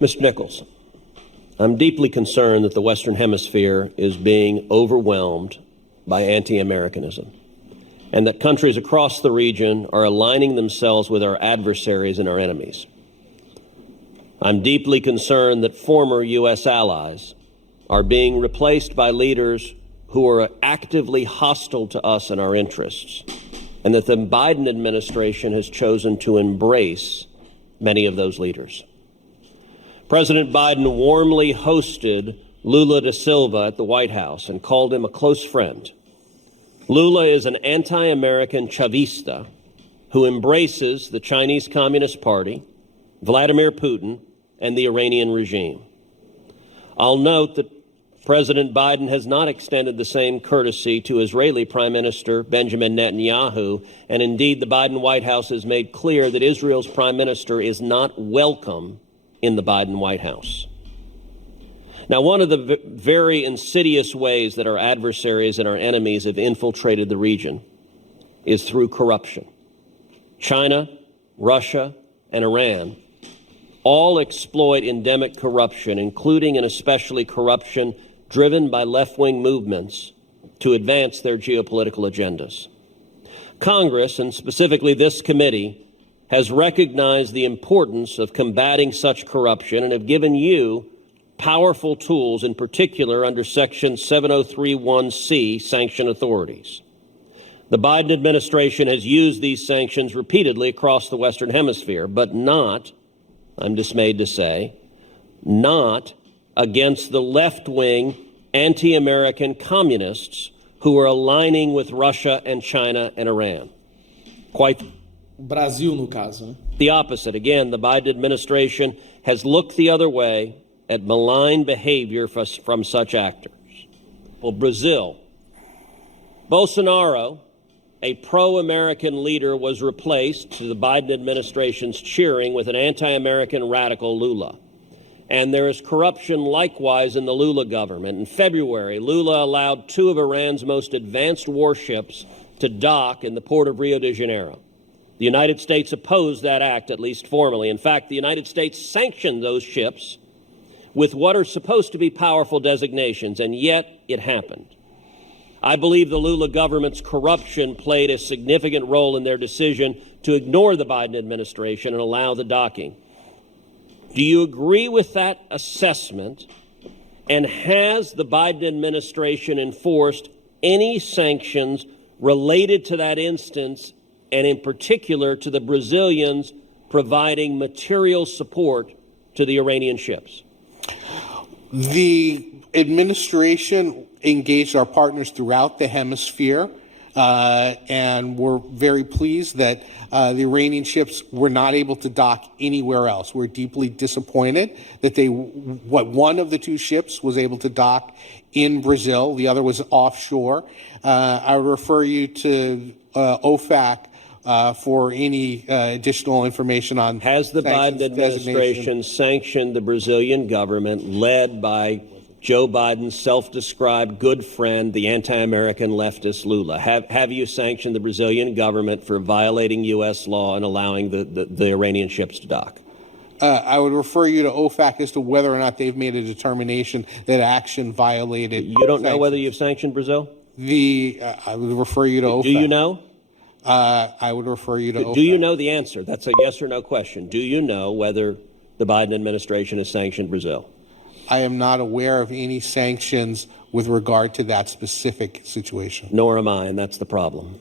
Mr. Nichols, I'm deeply concerned that the Western Hemisphere is being overwhelmed by anti-Americanism, and that countries across the region are aligning themselves with our adversaries and our enemies. I'm deeply concerned that former U.S. allies are being replaced by leaders who are actively hostile to us and our interests, and that the Biden administration has chosen to embrace many of those leaders. President Biden warmly hosted Lula da Silva at the White House and called him a close friend. Lula is an anti-American Chavista who embraces the Chinese Communist Party, Vladimir Putin, and the Iranian regime. I'll note that President Biden has not extended the same courtesy to Israeli Prime Minister Benjamin Netanyahu, and indeed the Biden White House has made clear that Israel's Prime Minister is not welcome in the Biden White House. Now, one of the very insidious ways that our adversaries and our enemies have infiltrated the region is through corruption. China, Russia, and Iran all exploit endemic corruption, including and especially corruption driven by left-wing movements to advance their geopolitical agendas. Congress, and specifically this committee, has recognized the importance of combating such corruption and have given you powerful tools, in particular under Section 7031C, sanction authorities. The Biden administration has used these sanctions repeatedly across the Western Hemisphere, but not, I'm dismayed to say, not against the left-wing anti-American communists who are aligning with Russia and China and Iran. Quite Brasil, no caso, né? the opposite. Again, the Biden administration has looked the other way at malign behavior from such actors. Well, Brazil. Bolsonaro, a pro-American leader, was replaced, to the Biden administration's cheering, with an anti-American radical Lula. And there is corruption likewise in the Lula government. In February, Lula allowed two of Iran's most advanced warships to dock in the port of Rio de Janeiro. The United States opposed that act, at least formally. In fact, the United States sanctioned those ships with what are supposed to be powerful designations, and yet it happened. I believe the Lula government's corruption played a significant role in their decision to ignore the Biden administration and allow the docking. Do you agree with that assessment? And has the Biden administration enforced any sanctions related to that instance, and in particular to the Brazilians providing material support to the Iranian ships? The administration engaged our partners throughout the hemisphere, and we're very pleased that the Iranian ships were not able to dock anywhere else. We're deeply disappointed that one of the two ships was able to dock in Brazil, the other was offshore. I would refer you to OFAC for any additional information on. Has the Biden administration sanctioned the Brazilian government led by Joe Biden's self-described good friend, the anti-American leftist Lula? Have you sanctioned the Brazilian government for violating U.S. law and allowing the Iranian ships to dock? I would refer you to OFAC as to whether or not they've made a determination that action violated. You don't know whether you've sanctioned Brazil? I would refer you to OFAC. Do you know? I would refer you to OFAC. Do you know the answer? That's a yes or no question. Do you know whether the Biden administration has sanctioned Brazil? I am not aware of any sanctions with regard to that specific situation. Nor am I, and that's the problem.